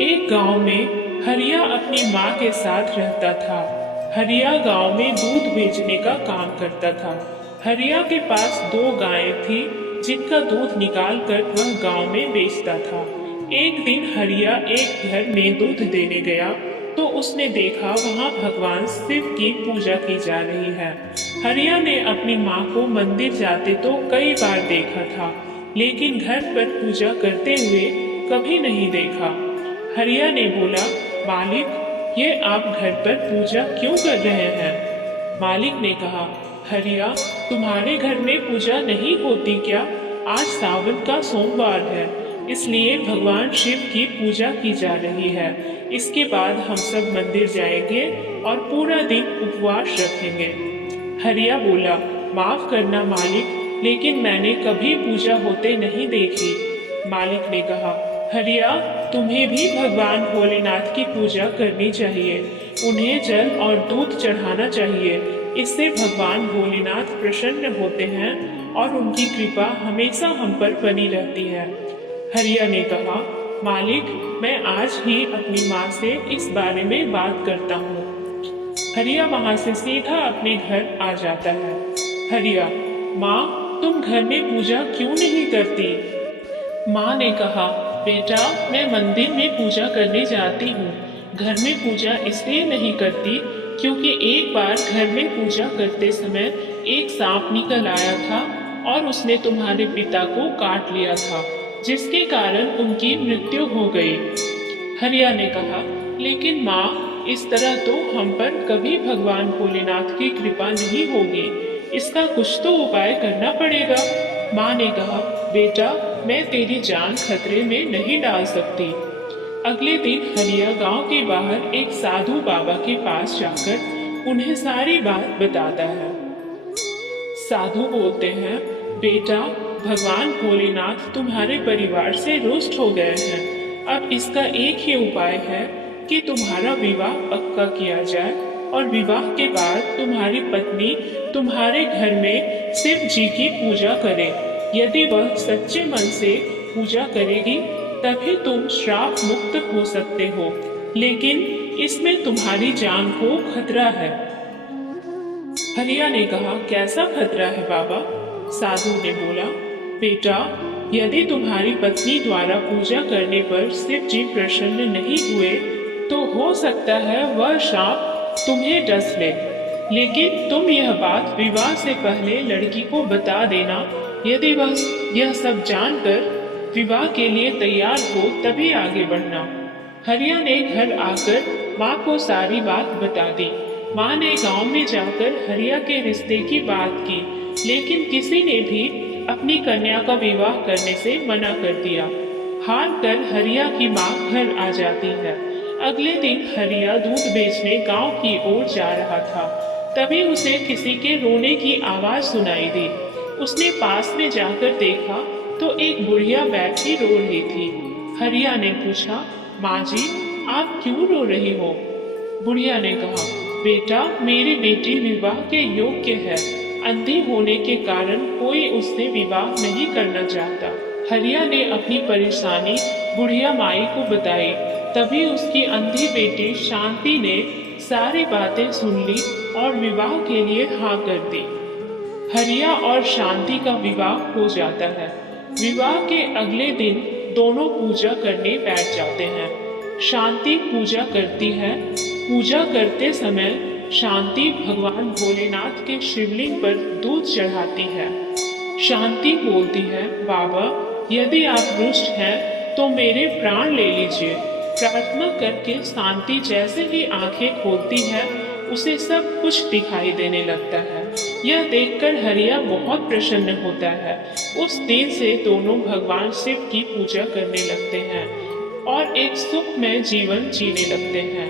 एक गांव में हरिया अपनी माँ के साथ रहता था। हरिया गांव में दूध बेचने का काम करता था। हरिया के पास 2 गायें थी जिनका दूध निकाल कर वह गांव में बेचता था। एक दिन हरिया एक घर में दूध देने गया तो उसने देखा वहां भगवान शिव की पूजा की जा रही है। हरिया ने अपनी माँ को मंदिर जाते तो कई बार देखा था, लेकिन घर पर पूजा करते हुए कभी नहीं देखा। हरिया ने बोला, मालिक, ये आप घर पर पूजा क्यों कर रहे हैं? मालिक ने कहा, हरिया, तुम्हारे घर में पूजा नहीं होती क्या? आज सावन का सोमवार है, इसलिए भगवान शिव की पूजा की जा रही है। इसके बाद हम सब मंदिर जाएंगे और पूरा दिन उपवास रखेंगे। हरिया बोला, माफ करना मालिक, लेकिन मैंने कभी पूजा होते नहीं देखी। मालिक ने कहा, हरिया, तुम्हें भी भगवान भोलेनाथ की पूजा करनी चाहिए। उन्हें जल और दूध चढ़ाना चाहिए। इससे भगवान भोलेनाथ प्रसन्न होते हैं और उनकी कृपा हमेशा हम पर बनी रहती है। हरिया ने कहा, मालिक, मैं आज ही अपनी माँ से इस बारे में बात करता हूँ। हरिया वहाँ से सीधा अपने घर आ जाता है। हरिया, माँ, तुम घर में पूजा क्यों नहीं करती? माँ ने कहा, बेटा, मैं मंदिर में पूजा करने जाती हूँ। घर में पूजा इसलिए नहीं करती क्योंकि एक बार घर में पूजा करते समय एक सांप निकल आया था और उसने तुम्हारे पिता को काट लिया था, जिसके कारण उनकी मृत्यु हो गई। हरिया ने कहा, लेकिन माँ, इस तरह तो हम पर कभी भगवान भोलेनाथ की कृपा नहीं होगी। इसका कुछ तो उपाय करना पड़ेगा। माँ ने कहा, बेटा, मैं तेरी जान खतरे में नहीं डाल सकती। अगले दिन हरिया गांव के बाहर एक साधु बाबा के पास जाकर उन्हें सारी बात बताता है। साधु बोलते हैं, बेटा, भगवान भोलेनाथ तुम्हारे परिवार से रुष्ट हो गए हैं। अब इसका एक ही उपाय है कि तुम्हारा विवाह पक्का किया जाए और विवाह के बाद तुम्हारी पत्नी तुम्हारे घर में शिव जी की पूजा करे। यदि वह सच्चे मन से पूजा करेगी तभी तुम श्राप मुक्त हो सकते हो, लेकिन इसमें तुम्हारी जान को खतरा है। हरिया ने कहा, कैसा खतरा है बाबा? साधु ने बोला, बेटा, यदि तुम्हारी पत्नी द्वारा पूजा करने पर शिव जी प्रसन्न नहीं हुए तो हो सकता है वह श्राप तुम्हें डस ले, लेकिन तुम यह बात विवाह से पहले लड़की को बता देना। यदि वह यह सब जानकर विवाह के लिए तैयार हो तभी आगे बढ़ना। हरिया ने घर आकर माँ को सारी बात बता दी। माँ ने गांव में जाकर हरिया के रिश्ते की बात की, लेकिन किसी ने भी अपनी कन्या का विवाह करने से मना कर दिया। हार कर हरिया की माँ घर आ जाती है। अगले दिन हरिया दूध बेचने गांव की ओर जा रहा था, तभी उसे किसी के रोने की आवाज सुनाई दी। उसने पास में जाकर देखा तो एक बुढ़िया बैठी रो रही थी। हरिया ने पूछा, माँ जी, आप क्यों रो रही हो? बुढ़िया ने कहा, बेटा, मेरी बेटी विवाह के योग्य है। अंधी होने के कारण कोई उससे विवाह नहीं करना चाहता। हरिया ने अपनी परेशानी बुढ़िया माई को बताई। तभी उसकी अंधी बेटी शांति ने सारी बातें सुन ली और विवाह के लिए हाँ कर दी। हरिया और शांति का विवाह हो जाता है। विवाह के अगले दिन दोनों पूजा करने बैठ जाते हैं। शांति पूजा करती है। पूजा करते समय शांति भगवान भोलेनाथ के शिवलिंग पर दूध चढ़ाती है। शांति बोलती है, बाबा, यदि आप रुष्ट हैं तो मेरे प्राण ले लीजिए। प्रार्थना करके शांति जैसे ही आंखें खोलती है उसे सब कुछ दिखाई देने लगता है। यह देखकर हरिया बहुत प्रसन्न होता है। उस दिन से दोनों भगवान शिव की पूजा करने लगते हैं और एक सुखमय जीवन जीने लगते हैं।